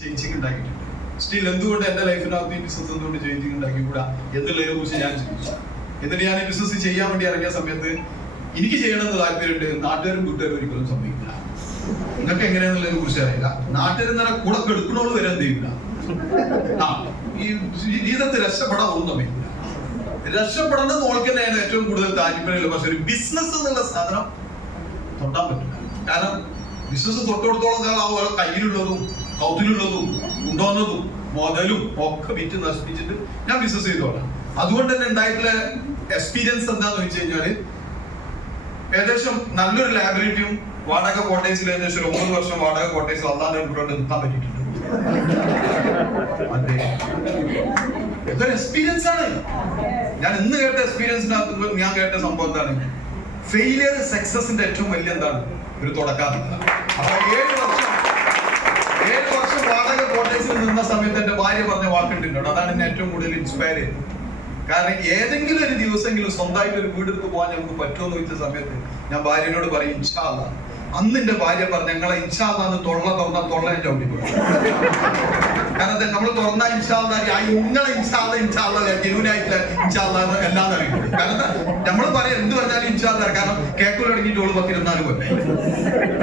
Changing ഉണ്ടാക്കിയിട്ടുണ്ട്. Still എന്തുകൊണ്ട് എന്റെ ലൈഫിനകത്ത് ഈ ബിസിനസ് എന്തുകൊണ്ട് ചേഞ്ചിങ് ഉണ്ടാക്കിക്കൂടാ എന്നുള്ളതിനെ കുറിച്ച് ഞാൻ ചിന്തിച്ചു. എന്നിട്ട് ഞാൻ ഈ ബിസിനസ് ചെയ്യാൻ വേണ്ടി ഇറങ്ങിയ സമയത്ത് എനിക്ക് ചെയ്യണമെന്ന് താല്പര്യമുണ്ട്. നാട്ടുകാരും കൂട്ടുകാരും ഒരിക്കലും സംഭവിക്കില്ല. നിങ്ങൾക്ക് എങ്ങനെയാണെന്നുള്ളതിനെ കുറിച്ച് അറിയില്ല. നാട്ടുകാരും തന്നെ കൂടെ കെടുക്കണോള് വരെ എന്ത് ചെയ്യില്ല. ഈ ജീവിതത്തിൽ രക്ഷപ്പെടാൻ ഒന്നും സംഭവിക്കില്ല. രക്ഷപ്പെടുന്നത് ഓൾക്ക് തന്നെയാണ് ഏറ്റവും കൂടുതൽ താല്പര്യമുള്ളത്. പക്ഷെ ഒരു ബിസിനസ് എന്നുള്ള സാധനം തൊട്ടാൻ പറ്റില്ല. കാരണം ബിസിനസ് തൊട്ടുകൊടുത്തോളം കാലം ഓരോ കയ്യിലുള്ളതും കൗത്തിലുള്ളതും കൊണ്ടുവന്നതും മുതലും ഒക്കെ വിറ്റ് നശിപ്പിച്ചിട്ട് ഞാൻ ബിസിനസ് ചെയ്തോളാം. അതുകൊണ്ട് തന്നെ ഉണ്ടായിട്ടുള്ള എക്സ്പീരിയൻസ് എന്താന്ന് വെച്ച് കഴിഞ്ഞാല് ഏകദേശം നല്ലൊരു ലാബറേറ്ററിയും വാടക കോട്ടേഴ്സിൽ ഏകദേശം 9 വർഷം വാടക കോട്ടേഴ്സിൽ അല്ലാതെ ഇവിടെ നിർത്താൻ പറ്റിയിട്ടുണ്ട്. അതെ, ഇതൊരു എക്സ്പീരിയൻസ് ആണ്. ഞാൻ ഇന്ന് കേട്ട എക്സ്പീരിയൻസിനകത്ത് ഞാൻ കേട്ട സംഭവം എന്താണ്? ഫെയിലിയർ സക്സസിന്റെ ഏറ്റവും വലിയ എന്താണ്? ഒരു തുടക്കം. അപ്പൊ 7 വർഷം വാടക കോട്ടേഴ്സിൽ നിന്ന സമയത്ത് എന്റെ ഭാര്യ പറഞ്ഞ വാക്കുണ്ട്. അതാണ് എന്നെ ഏറ്റവും കൂടുതൽ ഇൻസ്പയർ ചെയ്തത്. കാരണം ഏതെങ്കിലും ഒരു ദിവസമെങ്കിലും സ്വന്തമായിട്ട് ഒരു വീടെടുത്ത് പോകാൻ നമുക്ക് പറ്റുമെന്ന് ചോദിച്ച സമയത്ത് ഞാൻ ഭാര്യനോട് പറയും ഇൻഷാ അല്ലാഹ്. അന്ന് എന്റെ ഭാര്യ പറഞ്ഞു ഞങ്ങളെ ഇൻഷാ അല്ലാഹ് തൊള്ള ചവിട്ടിപ്പോയി. കാരണം നമ്മൾ തുറന്ന ഇൻഷാ അല്ലാഹ് നിങ്ങളെ ഇൻഷാ അല്ലാഹ് ജെനുവിനായിട്ടുള്ള ഇൻഷാ അല്ലാഹ് എല്ലാം അറിയും. കാരണം നമ്മൾ പറയാം എന്ത് പറഞ്ഞാലും ഇൻഷാ അല്ലാഹ്. കാരണം കേൾക്കൽ തുടങ്ങിയിട്ട് 10-24 കൊല്ലം.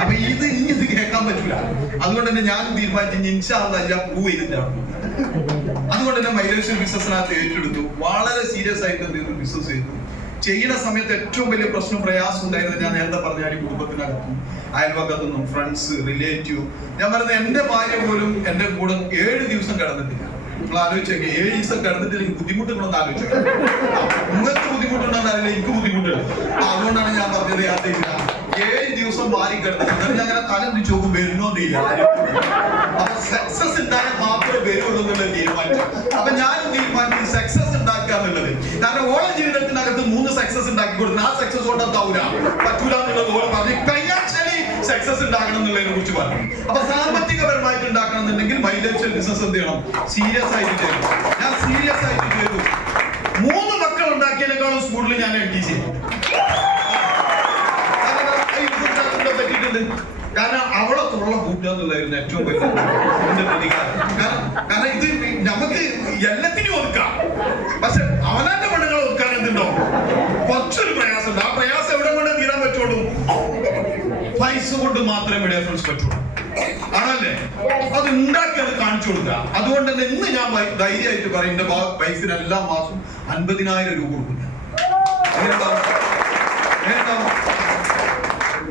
അപ്പൊ ഇത് കേൾക്കാൻ പറ്റൂല. അതുകൊണ്ട് തന്നെ ഞാൻ തീരുമാനിച്ചു ഇൻഷാ അല്ലാഹ് ഞാൻ പ്രൂവ് ചെയ്തിട്ടാണ്. അതുകൊണ്ട് തന്നെ മൈലേഷൻ ബിസിനസ്സിനകത്ത് ഏറ്റെടുത്തു. വളരെ സീരിയസ് ആയിട്ട് ബിസിനസ് ചെയ്തു. ചെയ്യുന്ന സമയത്ത് ഏറ്റവും വലിയ പ്രശ്നം പ്രയാസം ഉണ്ടായിരുന്നത് ഞാൻ നേരത്തെ പറഞ്ഞ ഈ കുടുംബത്തിനകത്തും അയൽവക്കത്തുനിന്നും ഫ്രണ്ട്സ് റിലേറ്റീവ്. ഞാൻ പറയുന്നത് എന്റെ ഭാര്യ പോലും എന്റെ കൂടെ 7 ദിവസം കിടന്നിട്ടില്ല. നിങ്ങൾ ആലോചിച്ചേക്കെ 7 ദിവസം കിടന്നിട്ടില്ലെങ്കിൽ ബുദ്ധിമുട്ടുകളൊന്നും ആലോചിച്ചേക്കാം. നിങ്ങൾക്ക് ബുദ്ധിമുട്ടുണ്ടെന്ന് അറിയില്ല, എനിക്ക് ബുദ്ധിമുട്ടുണ്ട്. അതുകൊണ്ടാണ് ഞാൻ പറഞ്ഞത് 7 ദിവസം മാറി കിടന്നിട്ട് ഞാൻ അങ്ങനെ തലം തിരിച്ചു നോക്കും വരുന്നോന്നില്ല. അപ്പൊ സക്സസ് ഉണ്ടായാൽ മാത്രമേ വരുള്ളൂ എന്നുള്ളത് തീരുമാനിച്ചു. അപ്പൊ ഞാനും തീരുമാനിച്ചു സക്സസ് ഉണ്ടാക്കുക എന്നുള്ളത്. കാരണം ഓരോ ജീവിതത്തിനകത്ത് 3 സക്സസ് ഉണ്ടാക്കി കൊടുത്തു. ആ സക്സസ് കൊണ്ടെത്താവൂല പറ്റൂല എന്നുള്ളത് ഓരോ പറഞ്ഞു. ഫൈനാൻഷ്യലി സക്സസ് ഉണ്ടാക്കണം എന്നുള്ളതിനെ കുറിച്ച് പറഞ്ഞു. അപ്പൊ സാമ്പത്തികപരമായിട്ട് ഉണ്ടാക്കണം എന്നുണ്ടെങ്കിൽ മൈലേഷൻ ബിസിനസ് എന്ത് ചെയ്യണം? സീരിയസ് ആയിട്ട് ചെയ്തു. ഞാൻ സീരിയസ് ആയിട്ട് ചെയ്തു. 3 മക്കൾ ഉണ്ടാക്കിയതിനേക്കാളും സ്കൂളിൽ ഞാൻ LTC ചെയ്തു. കാരണം അവളെ തുള്ള കൂട്ടുക എന്നുള്ളതായിരുന്നു ഏറ്റവും വലിയ എന്റെ പ്രതികാരം. കാരണം ഇത് നമുക്ക് എല്ലാത്തിനും ഒതുക്കാം. പക്ഷെ അവനാന്റെ പെണ്ണുങ്ങളെ ഒതുക്കാൻ എന്തുണ്ടോ കുറച്ചൊരു പ്രയാസമുണ്ട്. ആ പ്രയാസം എവിടെ കൊണ്ട് തീരാൻ പറ്റുള്ളൂ? പൈസ കൊണ്ട് മാത്രമേ ഡിഫറൻസ് പറ്റുള്ളൂ. ആണല്ലേ? അത് ഉണ്ടാക്കി അത് കാണിച്ചു കൊടുക്കുക. അതുകൊണ്ട് തന്നെ ഇന്ന് ഞാൻ ധൈര്യമായിട്ട് പറയും എന്റെ പൈസ എല്ലാ മാസവും 50,000 രൂപ കൊടുക്കും.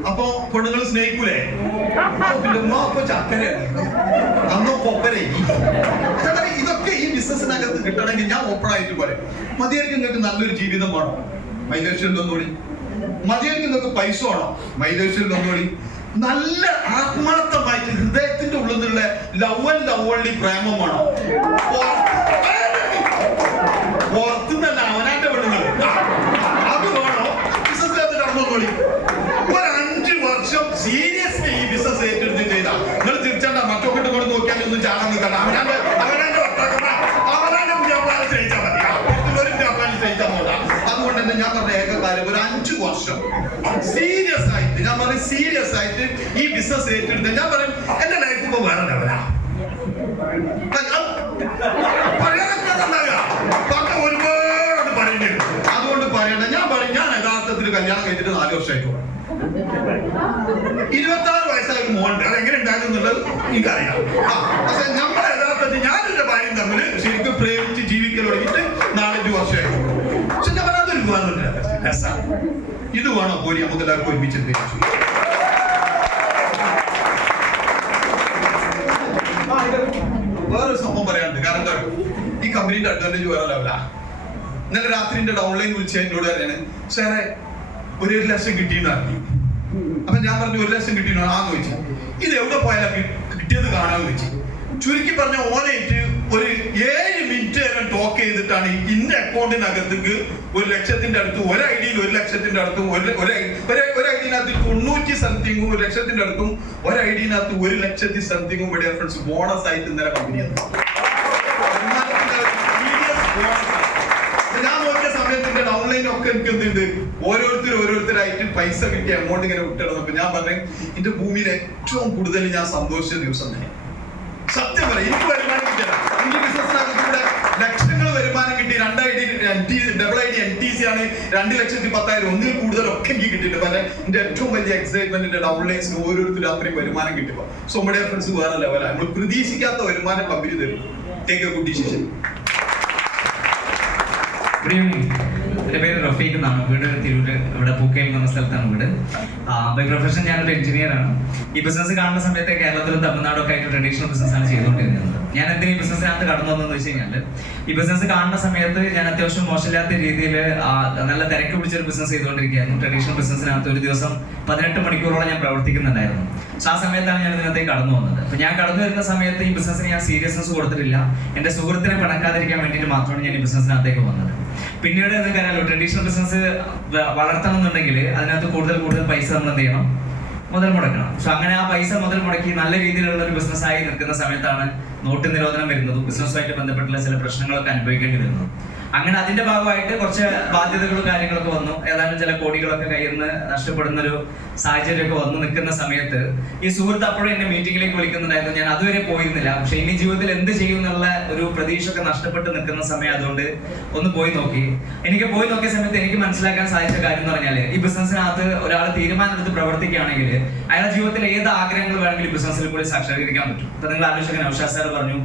അപ്പൊ പെണ്ണുങ്ങൾ സ്നേഹിക്കൂലേ? പിന്നെ ഉമ്മ ചക്കര അന്നോ കൊപ്പരേ. ഇതൊക്കെ ഈ ബിസിനസ്സിനകത്ത് കിട്ടണമെങ്കിൽ ഞാൻ ഓപ്പൺ ആയിട്ട് പറയും. മതിയായിരിക്കും നിങ്ങൾക്ക് നല്ലൊരു ജീവിതം വേണം, മൈലേഷനിൽ ഒന്നുകൂടി. മതിയായിരിക്കും നിങ്ങൾക്ക് പൈസ വേണം, മൈലേഷനിൽ ഒന്നുകൂടി. നല്ല ആത്മാർത്ഥമായിട്ട് ഹൃദയത്തിന്റെ ഉള്ളിൽ നിന്നുള്ള ലവ്ലി പ്രേമം വേണം. പുറത്തുനിന്നല്ല അവനാന്റെ പെണ്ണുങ്ങൾ അത് വേണോ? ബിസിനസ്സിനകത്ത് കടന്നോളി. ഒരു 5 വർഷം സീരിയസ്ലി ഈ ബിസിനസ് ഏറ്റെടുത്ത് ചെയ്താൽ നിങ്ങൾ തിരിച്ചണ്ട മറ്റൊക്കെ കൊണ്ട് നോക്കിയാൽ ഒന്നും ചാടാൻ നിൽക്കണ്ട. അവനാന്റെ വ്യാപാരം ചെയ്യിച്ചാൽ മതി. ഒരു വ്യാപാരം ചെയ്യിച്ചാൽ പോകാം. അതുകൊണ്ട് തന്നെ ഞാൻ പറഞ്ഞ ഏക കാര്യം ഒരു 5 വർഷം സീരിയസ് ആയിട്ട് ഞാൻ പറയും സീരിയസ് ആയിട്ട് ഈ ബിസിനസ് ഏറ്റെടുത്ത് ഞാൻ പറയും എന്റെ ലൈഫ് ഇപ്പൊ വേറെ ലെവലാ. ഒരുപാട് പറയുന്നുണ്ട്. അതുകൊണ്ട് പറയണ്ട. ഞാൻ പറയും ഞാൻ യഥാർത്ഥത്തിൽ കല്യാണം കഴിഞ്ഞിട്ട് 4 വർഷമായിട്ട് 26 വയസ്സായ മോണ്ട് അതെങ്ങനെ ഉണ്ടാകുന്നുള്ളത് എനിക്കറിയാം. പക്ഷെ നമ്മുടെ യഥാർത്ഥത്തിൽ ഞാനും എന്റെ ഭാര്യയും തമ്മിൽ ശരിക്കും പ്രേമിച്ച് ജീവിക്കൽ തുടങ്ങിയിട്ട് 4-5 വർഷമായി. പക്ഷെ ഞാൻ അതൊരു രസമാണ്. ഇത് വേണം പോരി നമുക്ക് എല്ലാവർക്കും ഒരുമിച്ച് വേറൊരു സംഭവം പറയാനുണ്ട്. കാരണം എന്താ ഈ കമ്പനിന്റെ അഡ്വാൻറ്റേജ് വേറെ ലെവലാ. ഇന്നലെ രാത്രി എന്റെ ഡൗൺലൈൻ വിളിച്ച് എന്നോട് പറയാണ് സാറേ 1 ലക്ഷം കിട്ടിയെന്ന് അറിഞ്ഞു. അപ്പൊ ഞാൻ പറഞ്ഞു 1 ലക്ഷം കിട്ടിയോ? ആന്ന് ചോദിച്ചു. ഇത് എവിടെ പോയാലും കിട്ടിയത് കാണാമെന്ന് വെച്ചു. ചുരുക്കി പറഞ്ഞ ഓനായിട്ട് ഒരു 7 മിനിറ്റ് നേരം ടോക്ക് ചെയ്തിട്ടാണ് ഇന്റെ അക്കൗണ്ടിനകത്തേക്ക് 1 ലക്ഷത്തിന്റെ അടുത്ത്, ഒരു ഐഡിയിൽ 1 ലക്ഷത്തിന്റെ അടുത്തും, ഒരു ഐഡിനകത്ത് 90 സംതിങ്ങും, 1 ലക്ഷത്തിന്റെ അടുത്തും, ഒരു ഐഡിനകത്ത് 1 ലക്ഷത്തി സംതിങ്ങും ഇവിടെ ഫ്രണ്ട്സ് ബോണസ് ആയിട്ട് ഇന്നലെ കമ്പനി. ഞാൻ നോക്കിയ സമയത്തിന്റെ ഡൗൺലൈൻ ഒക്കെ എനിക്ക് എന്തുണ്ട് ഓരോരുത്തരായിട്ട് പൈസ കിട്ടിയ എമൗണ്ട് ഇങ്ങനെ വിട്ടിടുന്നപ്പോ ഞാൻ പറഞ്ഞു എന്റെ ഭൂമിയിൽ ഏറ്റവും കൂടുതൽ ഞാൻ സന്തോഷിച്ച ദിവസം തന്നെ സത്യം പറയാം, എനിക്ക് വരുമാനം കിട്ടിയല്ല. എനിക്ക് ബിസിനസ്സിനകത്തൂടെ ലക്ഷങ്ങൾ വരുമാനം കിട്ടി. 2 ഡബിൾ ഐഡി NTC ആണ് 2,10,000 ഒന്നിൽ കൂടുതലൊക്കെ എനിക്ക് കിട്ടിയിട്ടുണ്ട്. പക്ഷേ എന്റെ ഏറ്റവും വലിയ എക്സൈറ്റ്മെന്റ് ഡൗൺലൈൻസിന് ഓരോരുത്തരും അത്രയും വരുമാനം കിട്ടുമ്പോൾ സോമഡി ഫ്രണ്ട്സ് വേറെ ലെവലാണ്. നമ്മൾ പ്രതീക്ഷിക്കാത്ത വരുമാനം കമ്പനി തരും. Take A good decision. Good evening. എൻ്റെ പേര് റഫീഖ് എന്നാണ്. വീട് തിരൂര്, ഇവിടെ പൂക്കയിൽ എന്ന സ്ഥലത്താണ് വീട്. ബൈ പ്രൊഫഷൻ ഞാനൊരു എഞ്ചിനീയറാണ്. ഈ ബിസിനസ് കാണുന്ന സമയത്ത് കേരളത്തിലും തമിഴ്നാടും ഒക്കെ ആയിട്ട് ട്രഡീഷണൽ ബിസിനസ്സാണ് ചെയ്തുകൊണ്ടിരുന്നത്. ഞാൻ എന്തിനാ ഈ ബിസിനസ്സിനകത്ത് കടന്നു വന്നതെന്ന് വെച്ച് കഴിഞ്ഞാൽ, ഈ ബിസിനസ് കാണുന്ന സമയത്ത് ഞാൻ അത്യാവശ്യം മോശമില്ലാത്ത രീതിയിൽ നല്ല തിരക്ക് പിടിച്ചൊരു ബിസിനസ് ചെയ്തുകൊണ്ടിരിക്കുകയായിരുന്നു. ട്രഡീഷണൽ ബിസിനസ്സിനകത്ത് ഒരു ദിവസം 18 മണിക്കൂറോളം ഞാൻ പ്രവർത്തിക്കുന്നുണ്ടായിരുന്നു. ആ സമയത്താണ് ഞാൻ ഇതിനകത്തേക്ക് കടന്നു വന്നത്. അപ്പൊ ഞാൻ കടന്നു വരുന്ന സമയത്ത് ഈ ബിസിനസ്സിന് ഞാൻ സീരിയസ്നെസ് കൊടുത്തിട്ടില്ല. എന്റെ സുഹൃത്തിനെ പിണക്കാതിരിക്കാൻ വേണ്ടിയിട്ട് മാത്രമാണ് ഞാൻ ഈ ബിസിനസ്സിനകത്തേക്ക് വന്നത്. പിന്നീട് നിങ്ങൾക്കറിയാലോ, ട്രഡീഷണൽ ബിസിനസ് വളർത്തണം എന്നുണ്ടെങ്കിൽ അതിനകത്ത് കൂടുതൽ പൈസ നമ്മൾ എന്ത് ചെയ്യണം, മുതൽ മുടക്കണം. പക്ഷെ അങ്ങനെ ആ പൈസ മുതൽ മുടക്കി നല്ല രീതിയിലുള്ള ഒരു ബിസിനസ്സായി നിൽക്കുന്ന സമയത്താണ് നോട്ട് നിരോധനം വരുന്നതും ബിസിനസ്സുമായിട്ട് ബന്ധപ്പെട്ടുള്ള ചില പ്രശ്നങ്ങളൊക്കെ അനുഭവിക്കേണ്ടി വരുന്നു. അങ്ങനെ അതിന്റെ ഭാഗമായിട്ട് കുറച്ച് ബാധ്യതകളും കാര്യങ്ങളൊക്കെ വന്നു. ഏതാനും ചില കോടികളൊക്കെ കയ്യിൽ നിന്ന് നഷ്ടപ്പെടുന്ന ഒരു സാഹചര്യമൊക്കെ വന്നു നിൽക്കുന്ന സമയത്ത് ഈ സുഹൃത്ത് അപ്പോഴും എന്നെ മീറ്റിംഗിലേക്ക് വിളിക്കുന്നുണ്ടായിരുന്നു. ഞാൻ അതുവരെ പോയിരുന്നില്ല. പക്ഷെ ഇനി ജീവിതത്തിൽ എന്ത് ചെയ്യും എന്നുള്ള ഒരു പ്രതീക്ഷയൊക്കെ നഷ്ടപ്പെട്ട് നിൽക്കുന്ന സമയം അതുകൊണ്ട് ഒന്ന് പോയി നോക്കി. എനിക്ക് പോയി നോക്കിയ സമയത്ത് എനിക്ക് മനസ്സിലാക്കാൻ സാധിച്ച കാര്യം എന്ന് പറഞ്ഞാൽ, ഈ ബിസിനസ്സിനകത്ത് ഒരാൾ തീരുമാനം എടുത്ത് പ്രവർത്തിക്കുകയാണെങ്കിൽ അയാളുടെ ജീവിതത്തിൽ ഏത് ആഗ്രഹങ്ങൾ വേണമെങ്കിലും ബിസിനസ്സിൽ കൂടി സാക്ഷാത്കരിക്കാൻ പറ്റും. ഇപ്പൊ നിങ്ങൾ ആലോചിക്കാൻ നൗഷാദ് സാർ പറഞ്ഞു,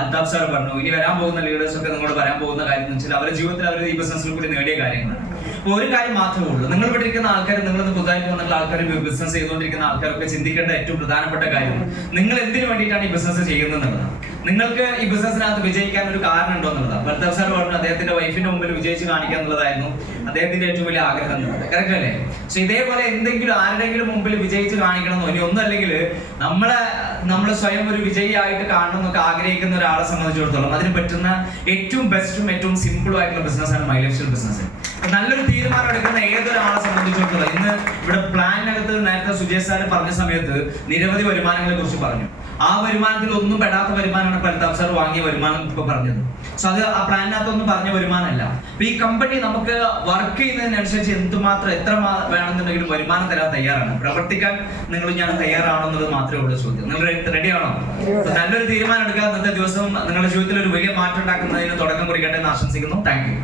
അൽതാഫ് സാർ പറഞ്ഞു, ഇനി വരാൻ പോകുന്ന ലീഡേഴ്സ് ഒക്കെ നിങ്ങളോട് വരാൻ പോകുന്ന കാര്യം എന്ന് വെച്ചാൽ അവരുടെ ജീവിതത്തിൽ അവർ ഈ ബിസിനസ്സിൽ കൂടി നേടിയ കാര്യങ്ങളാണ്. അപ്പൊ ഒരു കാര്യം മാത്രമേ ഉള്ളൂ, നിങ്ങൾ ഇവിടെ ഇരിക്കുന്ന ആൾക്കാർ, നിങ്ങളിന്ന് പുതുതായിട്ട് വന്നിട്ടുള്ള ആൾക്കാർ, ബിസിനസ് ചെയ്തുകൊണ്ടിരിക്കുന്ന ആൾക്കാരൊക്കെ ചിന്തിക്കേണ്ട ഏറ്റവും പ്രധാനപ്പെട്ട കാര്യം, നിങ്ങൾ എന്തിനു വേണ്ടിയിട്ടാണ് ഈ ബിസിനസ് ചെയ്യുന്നത് എന്നുള്ളതാണ്. നിങ്ങൾക്ക് ഈ ബിസിനസ്സിനകത്ത് വിജയിക്കാൻ ഒരു കാരണം ഉണ്ടോ എന്നുള്ളതാണ്. അൽതാഫ് സാർ പറഞ്ഞു അദ്ദേഹത്തിന്റെ വൈഫിന്റെ മുമ്പിൽ വിജയിച്ച് കാണിക്കുക എന്നുള്ളതായിരുന്നു അദ്ദേഹത്തിന്റെ ഏറ്റവും വലിയ ആഗ്രഹം എന്നുള്ളത്. കറക്റ്റ് അല്ലേ? പക്ഷെ ഇതേപോലെ എന്തെങ്കിലും ആരുടെങ്കിലും മുമ്പിൽ വിജയിച്ച് കാണിക്കണമെന്നോ ഇനി ഒന്നല്ലെങ്കിൽ നമ്മളെ സ്വയം ഒരു വിജയിയായിട്ട് കാണണം എന്നൊക്കെ ആഗ്രഹിക്കുന്ന ഒരാളെ സംബന്ധിച്ചിടത്തോളം അതിന് പറ്റുന്ന ഏറ്റവും ബെസ്റ്റും ഏറ്റവും സിമ്പിളും ആയിട്ടുള്ള ബിസിനസ്സാണ് മൈ ലൈഫ് സ്റ്റൈൽ ബിസിനസ്. നല്ലൊരു തീരുമാനം എടുക്കുന്ന ഏതൊരാളെ സംബന്ധിച്ചിടത്തോളം, ഇന്ന് ഇവിടെ പ്ലാനിനകത്ത് നേരത്തെ സുജയ് സാർ പറഞ്ഞ സമയത്ത് നിരവധി വരുമാനങ്ങളെ കുറിച്ച് പറഞ്ഞു. ആ വരുമാനത്തിൽ ഒന്നും പെടാത്ത വരുമാനമാണ് അൽതാഫ് സാർ വാങ്ങിയ വരുമാനം ഇപ്പൊ പറഞ്ഞത്. സോ അത് ആ പ്ലാനിനകത്തൊന്നും പറഞ്ഞ വരുമാനമല്ല. അപ്പൊ ഈ കമ്പനി നമുക്ക് വർക്ക് ചെയ്യുന്നതിനനുസരിച്ച് എന്തുമാത്രം എത്ര വേണമെന്നുണ്ടെങ്കിലും വരുമാനം തരാൻ തയ്യാറാണ്. പ്രവർത്തിക്കാൻ നിങ്ങൾ ഞാൻ തയ്യാറാണോ എന്നുള്ളത് മാത്രമേ ഉള്ളൂ ചോദ്യം. നിങ്ങൾ റെഡിയാണോ? നല്ലൊരു തീരുമാനം എടുക്കാൻ ഇന്നത്തെ ദിവസം നിങ്ങളുടെ ജീവിതത്തിൽ ഒരു വലിയ മാറ്റം ഉണ്ടാക്കുന്നതിന് തുടക്കം കുറിക്കട്ടെ എന്ന് ആശംസിക്കുന്നു. Thank you.